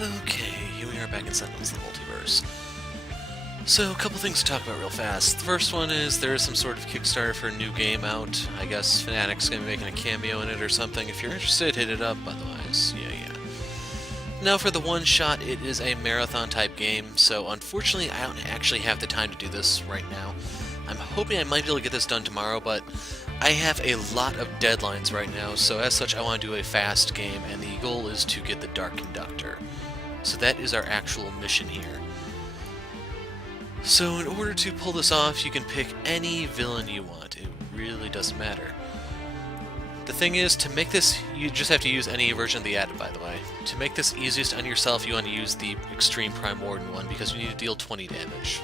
Okay, here we are back in Sentinels, the Multiverse. So, a couple things to talk about real fast. The first one is there is some sort of Kickstarter for a new game out. I guess Fnatic's going to be making a cameo in it or something. If you're interested, hit it up. Otherwise, yeah. Now for the one-shot, it is a marathon-type game, so unfortunately I don't actually have the time to do this right now. I'm hoping I might be able to get this done tomorrow, but I have a lot of deadlines right now, so as such I want to do a fast game, and the goal is to get the Dark Conductor. So that is our actual mission here. So in order to pull this off, you can pick any villain you want. It really doesn't matter. The thing is, to make this, you just have to use any version of the Adept, by the way. To make this easiest on yourself, you want to use the Extreme Primordial one, because you need to deal 20 damage.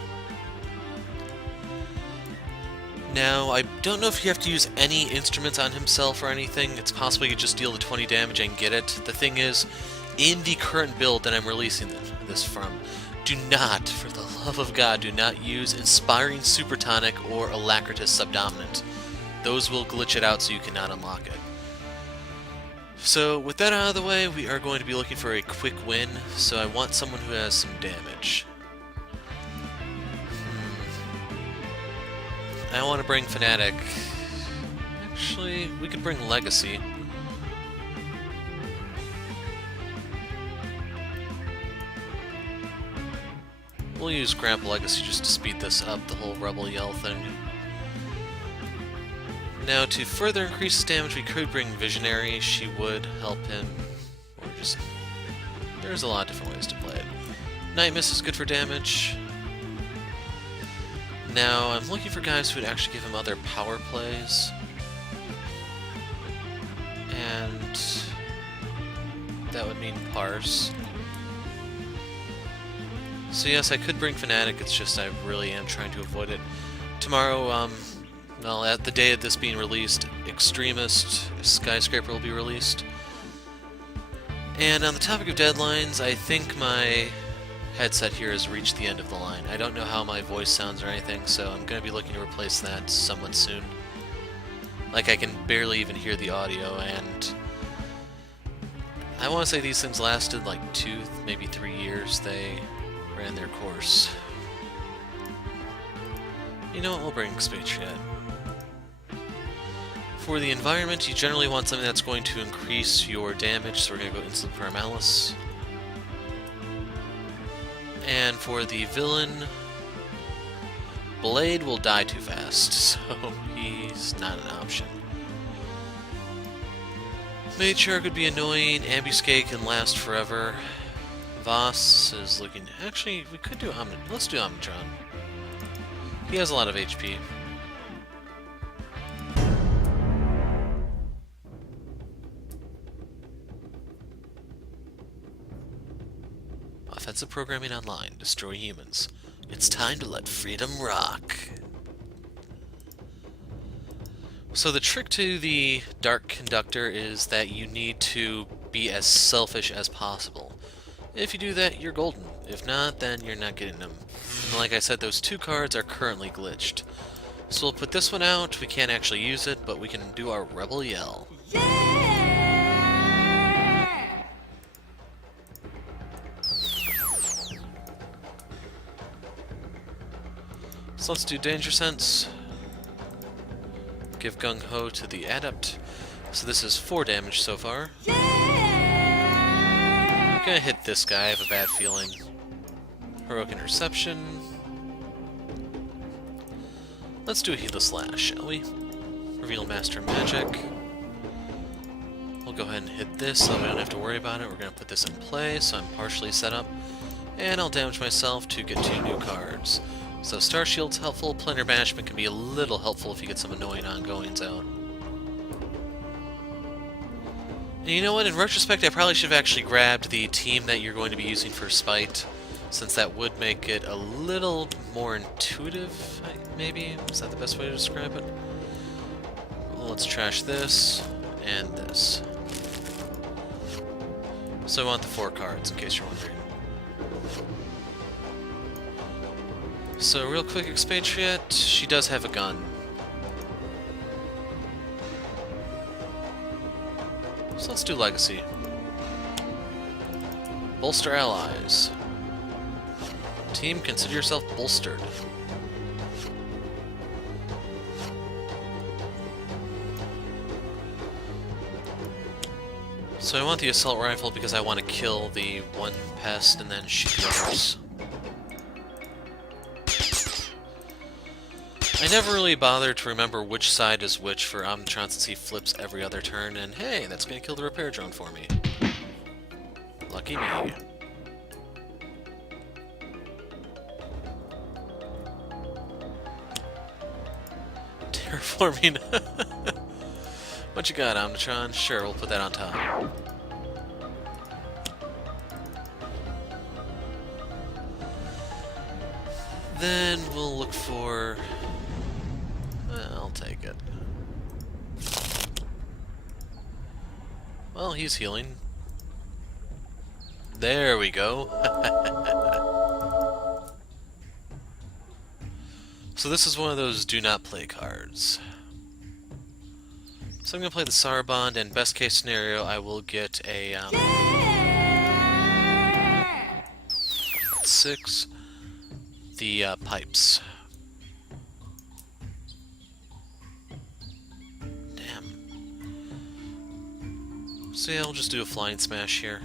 Now, I don't know if you have to use any instruments on himself or anything. It's possible you just deal the 20 damage and get it. The thing is, in the current build that I'm releasing this from, do not, for the love of God, do not use Inspiring Supertonic or Alacritous Subdominant. Those will glitch it out so you cannot unlock it. So, with that out of the way, we are going to be looking for a quick win, so I want someone who has some damage. I want to bring Fnatic. Actually, we could bring Legacy. We'll use Grandpa Legacy just to speed this up, the whole Rebel Yell thing. Now, to further increase his damage, we could bring Visionary. She would help him. Or just... there's a lot of different ways to play it. Night Mist is good for damage. Now, I'm looking for guys who would actually give him other power plays. And... that would mean Parse. So yes, I could bring Fnatic, it's just I really am trying to avoid it. Tomorrow, well, at the day of this being released, Extremist Skyscraper will be released. And on the topic of deadlines, I think my headset here has reached the end of the line. I don't know how my voice sounds or anything, so I'm going to be looking to replace that somewhat soon. Like, I can barely even hear the audio, and I want to say these things lasted like 2, maybe 3 years. They ran their course. You know what, we'll bring Expatriate. For the environment, you generally want something that's going to increase your damage, so we're going to go Insula Primalis. And for the villain, Blade will die too fast, so he's not an option. Matriarch would be annoying, Ambuscade can last forever. Voss is looking... actually, we could do let's do Omnitron. He has a lot of HP. Offensive programming online. Destroy humans. It's time to let freedom rock. So the trick to the Dark Conductor is that you need to be as selfish as possible. If you do that, you're golden. If not, then you're not getting them. And like I said, those 2 cards are currently glitched. So we'll put this one out. We can't actually use it, but we can do our Rebel Yell. Yeah! So let's do Danger Sense. Give Gung Ho to the Adept. So this is 4 damage so far. I'm gonna hit this guy, I have a bad feeling. Heroic Interception. Let's do a Heedless Slash, shall we? Reveal Master Magic. We'll go ahead and hit this so we don't have to worry about it. We're gonna put this in play, so I'm partially set up. And I'll damage myself to get 2 new cards. So Star Shield's helpful, Planar Banishment can be a little helpful if you get some annoying ongoings out. And you know what, in retrospect I probably should have actually grabbed the team that you're going to be using for Spite, since that would make it a little more intuitive, maybe? Is that the best way to describe it? Well, let's trash this, and this. So I want the 4 cards, in case you're wondering. So real quick, Expatriate, she does have a gun. So let's do Legacy. Bolster allies. Team, consider yourself bolstered. So I want the assault rifle because I want to kill the one pest and then shoot the others. I never really bothered to remember which side is which for Omnitrons since he flips every other turn, and hey, that's gonna kill the repair drone for me. Lucky me. Terraforming. What you got, Omnitron? Sure, we'll put that on top. Then we'll look for... I'll take it. Well, he's healing. There we go. So this is one of those do not play cards. So I'm going to play the Sarabond, and best case scenario, I will get a 6, the Pipes. Damn. So yeah, I'll just do a Flying Smash here.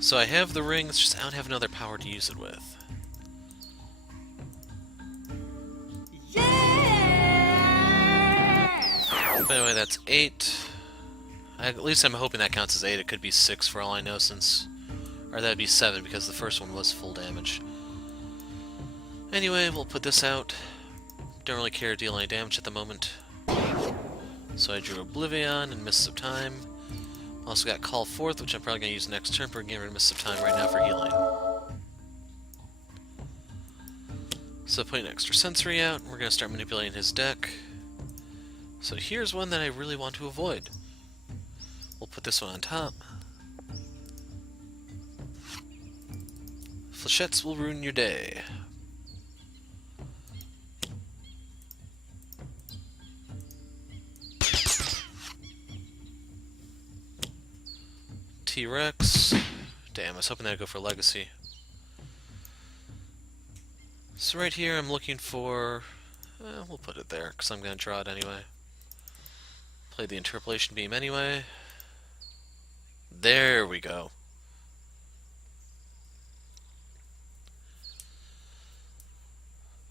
So I have the ring, it's just I don't have another power to use it with. But anyway, that's 8. At least I'm hoping that counts as 8. It could be 6 for all I know, since... Or that'd be 7, because the first one was full damage. Anyway, we'll put this out. Don't really care to deal any damage at the moment. So I drew Oblivion and Mists of Time. Also got Call Forth, which I'm probably going to use next turn, but we're getting rid of Mists of Time right now for healing. So putting extra sensory out, we're going to start manipulating his deck. So here's one that I really want to avoid. We'll put this one on top. Flechettes will ruin your day. T-Rex. Damn, I was hoping that'd go for Legacy. So right here I'm looking for... we'll put it there, because I'm going to draw it anyway. Play the Interpolation Beam anyway. There we go.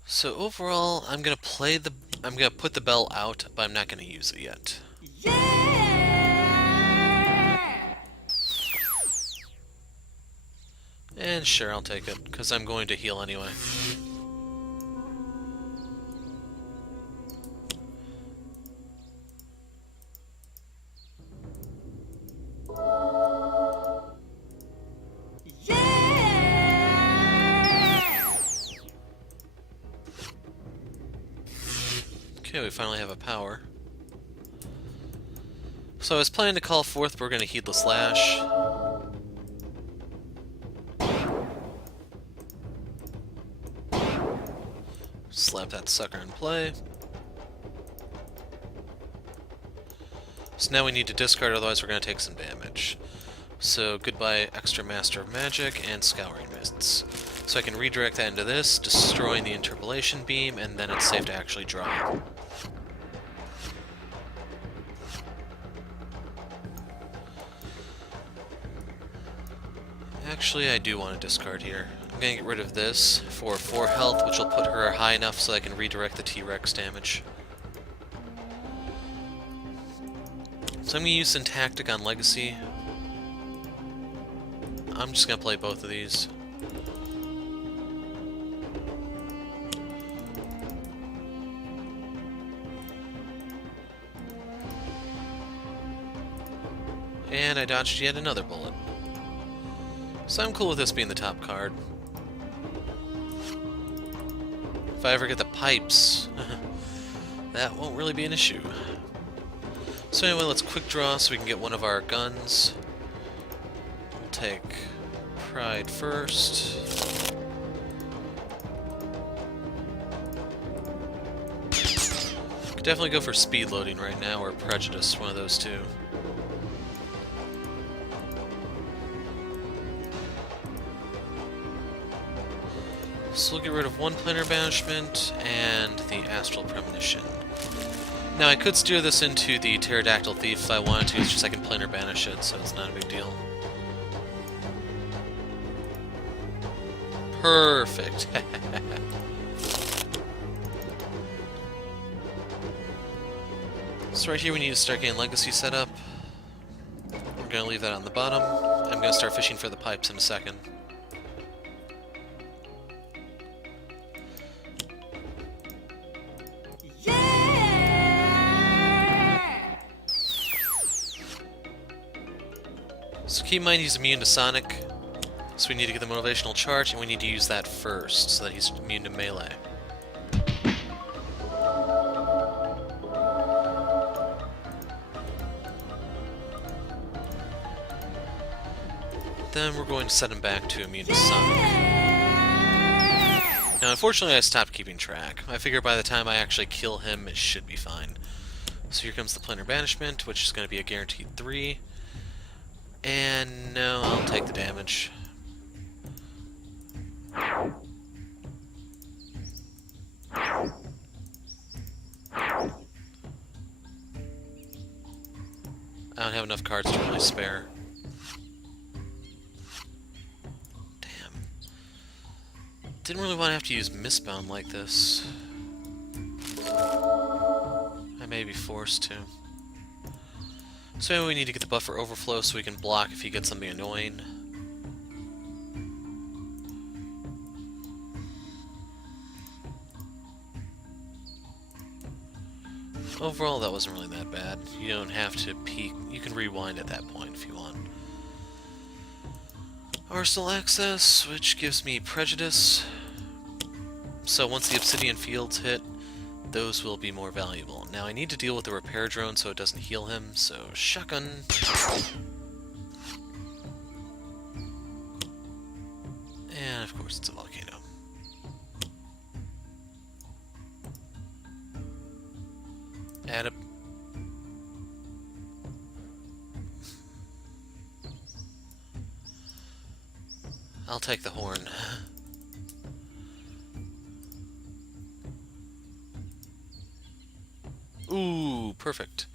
So overall, I'm going to put the bell out, but I'm not going to use it yet. And sure, I'll take it, because I'm going to heal anyway. Okay, we finally have a power. So I was planning to call forth, but we're going to Heedless Lash. Slap that sucker in play. So now we need to discard, otherwise we're going to take some damage. So goodbye Extra Master of Magic and Scouring Mists. So I can redirect that into this, destroying the Interpolation Beam, and then it's safe to actually draw. Actually, I do want to discard here. I'm going to get rid of this for 4 health, which will put her high enough so I can redirect the T-Rex damage. So I'm going to use Syntactic on Legacy. I'm just going to play both of these. And I dodged yet another bullet. So I'm cool with this being the top card. If I ever get the Pipes, that won't really be an issue. So anyway, let's quick draw so we can get one of our guns. We'll take Pride first. Definitely go for speed loading right now, or prejudice, one of those two. So we'll get rid of one planar banishment and the astral premonition. Now I could steer this into the pterodactyl thief if I wanted to, it's just I can planar banish it, so it's not a big deal. Perfect. So right here we need to start getting legacy set up. We're going to leave that on the bottom. I'm going to start fishing for the pipes in a second. So keep in mind he's immune to Sonic, so we need to get the motivational charge, and we need to use that first, so that he's immune to melee. Then we're going to set him back to immune to Sonic. Now unfortunately I stopped keeping track. I figure by the time I actually kill him it should be fine. So here comes the planar banishment, which is going to be a guaranteed 3. And no, I'll take the damage. I don't have enough cards to really spare. Damn. Didn't really want to have to use Mistbound like this. I may be forced to. So anyway, we need to get the buffer overflow so we can block if he gets something annoying. Overall, that wasn't really that bad. You don't have to peek. You can rewind at that point if you want. Arsenal access, which gives me prejudice. So once the Obsidian Fields hit, those will be more valuable. Now I need to deal with the repair drone so it doesn't heal him, so shotgun. And of course it's a volcano. Adept. I'll take the horn. Ooh, perfect.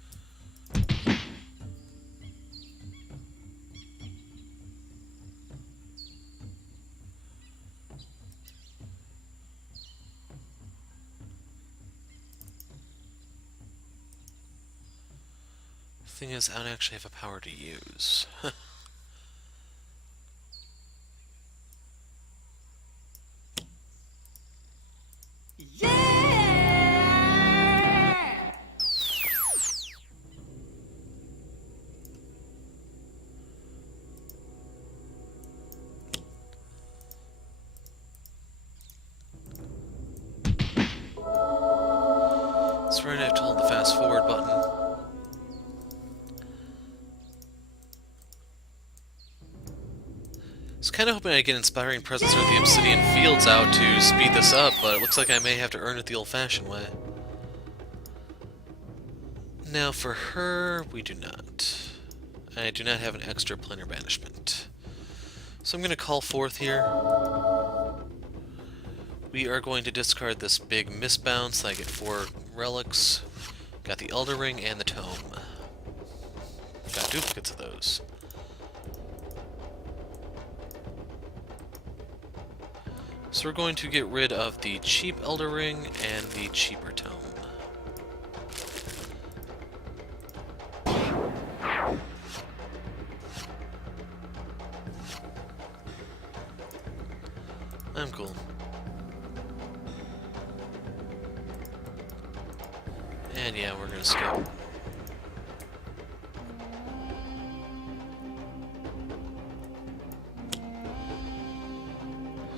Thing is, I don't actually have a power to use. So we're gonna have to hold the fast forward button. I was kind of hoping I'd get Inspiring Presence or the Obsidian Fields out to speed this up, but it looks like I may have to earn it the old-fashioned way. Now for her, we do not. I do not have an extra planar banishment. So I'm going to call forth here. We are going to discard this big Mistbound so I get 4 relics. Got the Elder Ring and the Tome. Got duplicates of those. So we're going to get rid of the cheap Elder Ring and the cheaper Tome. I'm cool. And yeah, we're gonna skip.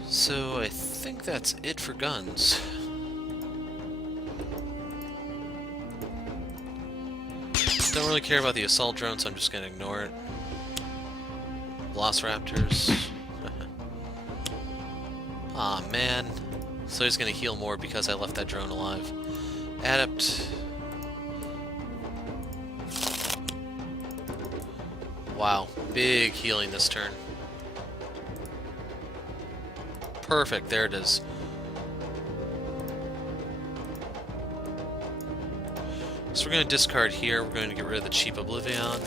So I think that's it for guns. Don't really care about the assault drone, so I'm just gonna ignore it. Velociraptors. Aw, man. So he's gonna heal more because I left that drone alive. Adept. Wow, big healing this turn. Perfect, there it is. So we're going to discard here. We're going to get rid of the cheap Oblivion,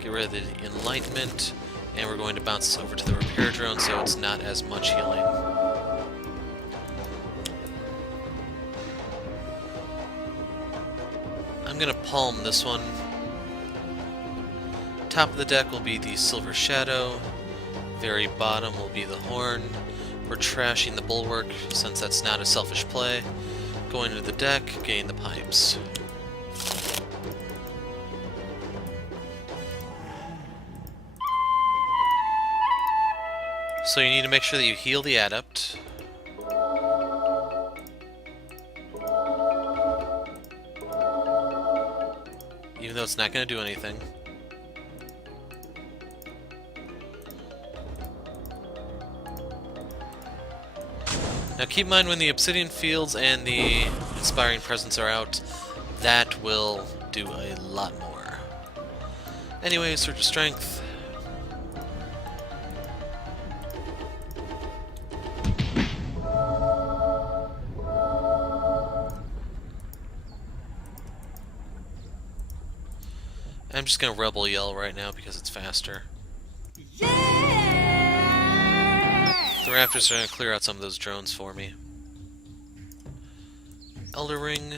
get rid of the Enlightenment, and we're going to bounce this over to the Repair Drone so it's not as much healing. I'm going to palm this one. Top of the deck will be the Silver Shadow. Very bottom will be the Horn. We're trashing the Bulwark since that's not a selfish play. Going into the deck, getting the Pipes. So you need to make sure that you heal the Adept. Even though it's not going to do anything. Now keep in mind when the Obsidian Fields and the Inspiring Presence are out, that will do a lot more. Anyway, Surge of Strength. I'm just gonna Rebel Yell right now because it's faster. The Raptors are going to clear out some of those drones for me. Elder Ring.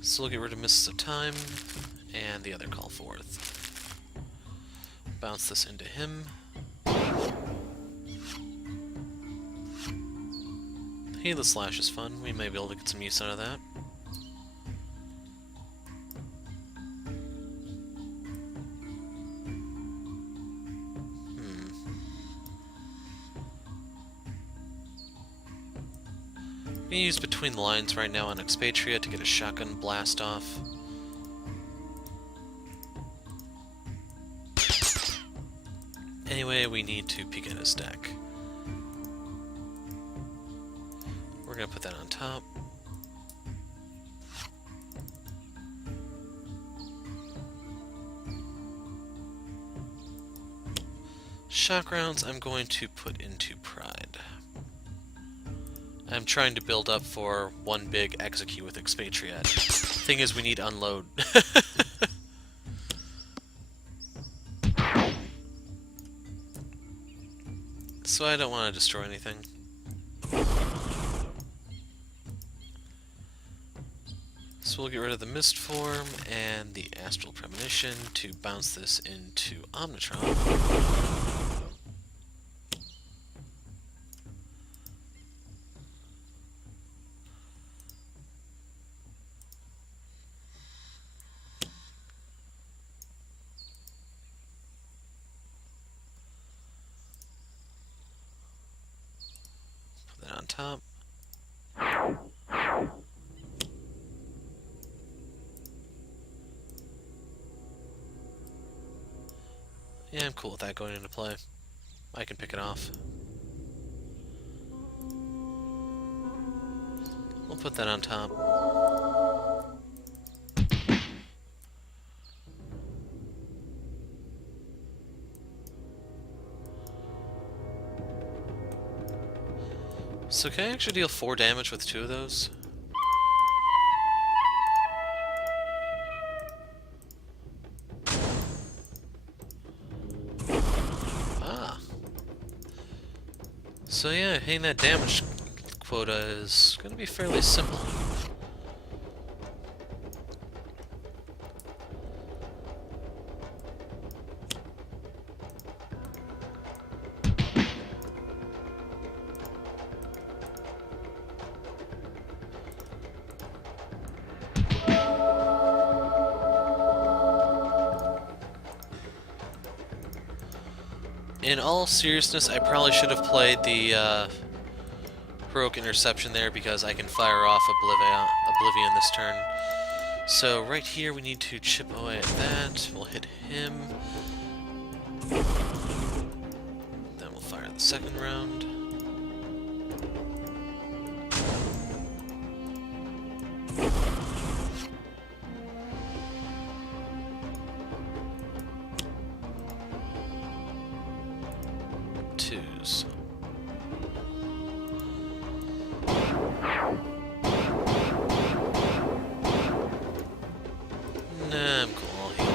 So we'll get rid of Mists of Time. And the other Call Forth. Bounce this into him. Heedless Slash is fun. We may be able to get some use out of that. I'm going to use Between the Lines right now on Expatriate to get a shotgun blast off. Anyway, we need to peek at his deck. We're going to put that on top. Shock rounds I'm going to put into Pride. I'm trying to build up for one big execute with Expatriate. Thing is, we need Unload. So I don't want to destroy anything. So we'll get rid of the Mist Form and the Astral Premonition to bounce this into Omnitron. On top. Yeah, I'm cool with that going into play. I can pick it off. We'll put that on top. So can I actually deal 4 damage with 2 of those? Ah. So yeah, hitting that damage quota is going to be fairly simple. In all seriousness, I probably should have played the Heroic Interception there because I can fire off Oblivion this turn. So right here we need to chip away at that. We'll hit him. Then we'll fire the second round. twos. Nah, I'm cool. I'll heal.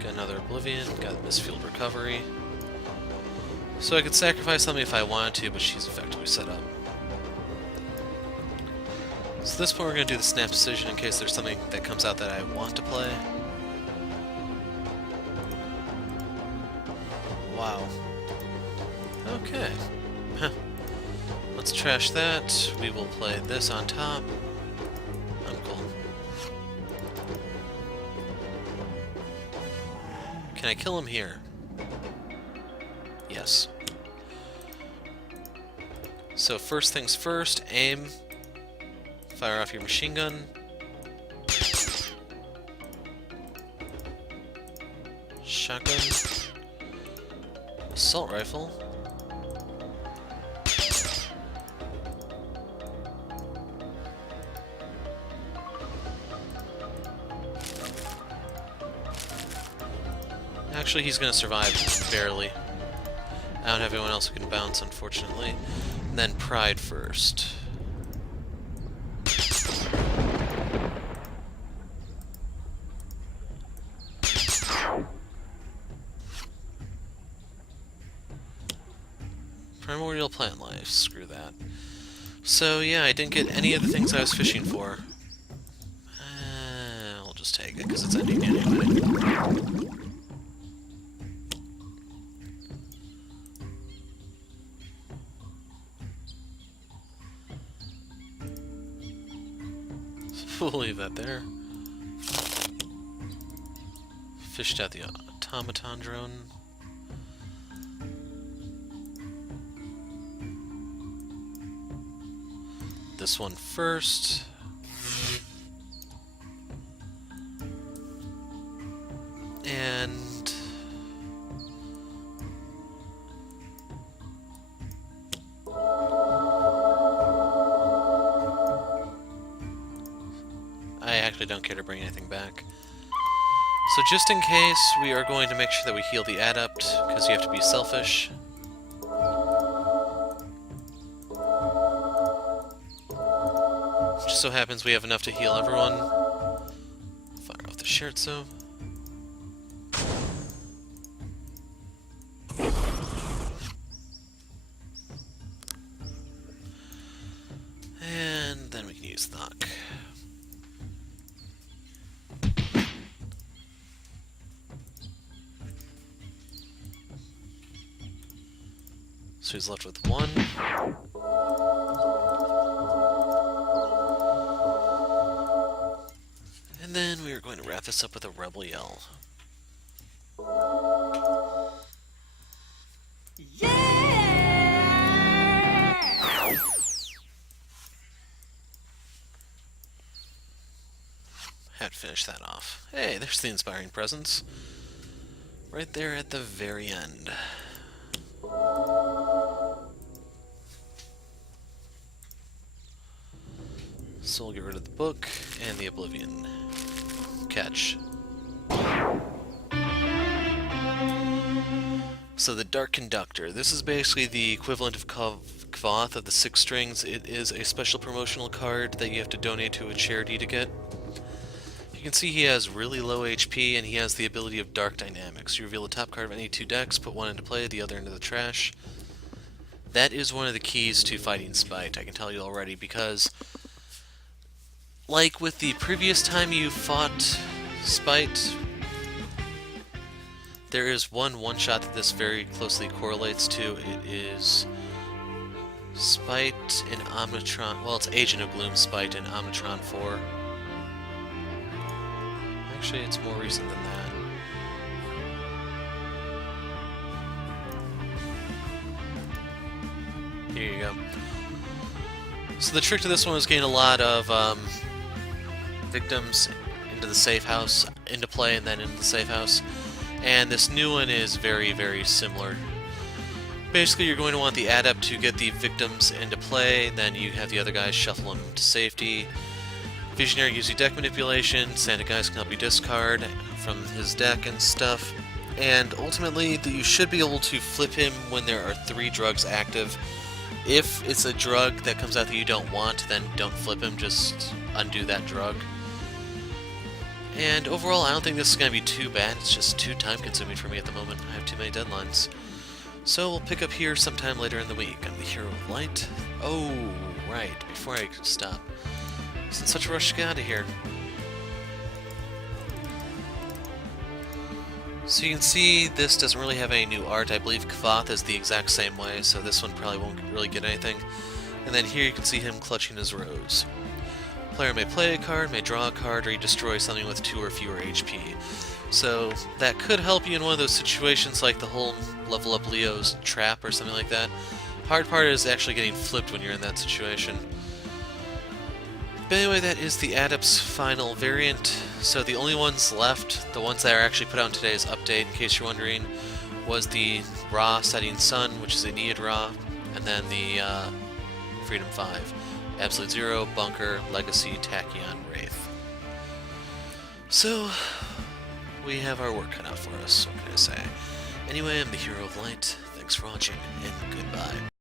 Got another Oblivion, got Mistfield Recovery. So I could sacrifice something if I wanted to, but she's effectively set up. So at this point we're going to do the snap decision in case there's something that comes out that I want to play. Wow. Okay. Huh. Let's trash that. We will play this on top. I'm cool. Can I kill him here? Yes. So first things first, aim. Fire off your machine gun. Shotgun. Assault rifle. Actually, he's gonna survive, barely. I don't have anyone else who can bounce, unfortunately. And then Pride first. Primordial plant life, screw that. So yeah, I didn't get any of the things I was fishing for. I'll just take it, because it's ending anyway. We'll leave that there. Fished out the automaton drone. This one first. And I actually don't care to bring anything back. So just in case, we are going to make sure that we heal the Adept, because you have to be selfish. Just so happens we have enough to heal everyone. Fire off the Scherzo. And then we can use Knock. So he's left with one. And then we are going to wrap this up with a Rebel Yell. Yeah! Had to finish that off. Hey, there's the inspiring presence. Right there at the very end. So we'll get rid of the book and the Oblivion. Catch. So the Dark Conductor. This is basically the equivalent of Kvoth of the Six Strings. It is a special promotional card that you have to donate to a charity to get. You can see he has really low HP, and he has the ability of Dark Dynamics. You reveal the top card of any two decks, put one into play, the other into the trash. That is one of the keys to fighting Spite, I can tell you already, because like with the previous time you fought Spite, there is one-shot that this very closely correlates to. It is Spite in Omnitron. Well, it's Agent of Gloom Spite in Omnitron 4. Actually, it's more recent than that. Here you go. So the trick to this one is getting a lot of victims into the safe house, into play, and then into the safe house. And this new one is very, very similar. Basically, you're going to want the Adept to get the victims into play, then you have the other guys shuffle them to safety. Visionary gives you deck manipulation, Santa guys can help you discard from his deck and stuff. And ultimately, you should be able to flip him when there are 3 drugs active. If it's a drug that comes out that you don't want, then don't flip him, just undo that drug. And overall, I don't think this is going to be too bad, it's just too time consuming for me at the moment. I have too many deadlines. So we'll pick up here sometime later in the week. I'm the Hero of Light. Oh, right, before I stop. It's in such a rush to get out of here. So you can see this doesn't really have any new art. I believe Kvath is the exact same way, so this one probably won't really get anything. And then here you can see him clutching his rose. Player may play a card, may draw a card, or you destroy something with 2 or fewer HP. So that could help you in one of those situations like the whole level up Leo's trap or something like that. Hard part is actually getting flipped when you're in that situation. But anyway, that is the Adept's final variant. So the only ones left, the ones that are actually put out in today's update, in case you're wondering, was the Ra Setting Sun, which is a Aeneid Ra, and then the Freedom 5. Absolute Zero, Bunker, Legacy, Tachyon, Wraith. So, we have our work cut out for us, what can I say? Anyway, I'm the Hero of Light, thanks for watching, and goodbye.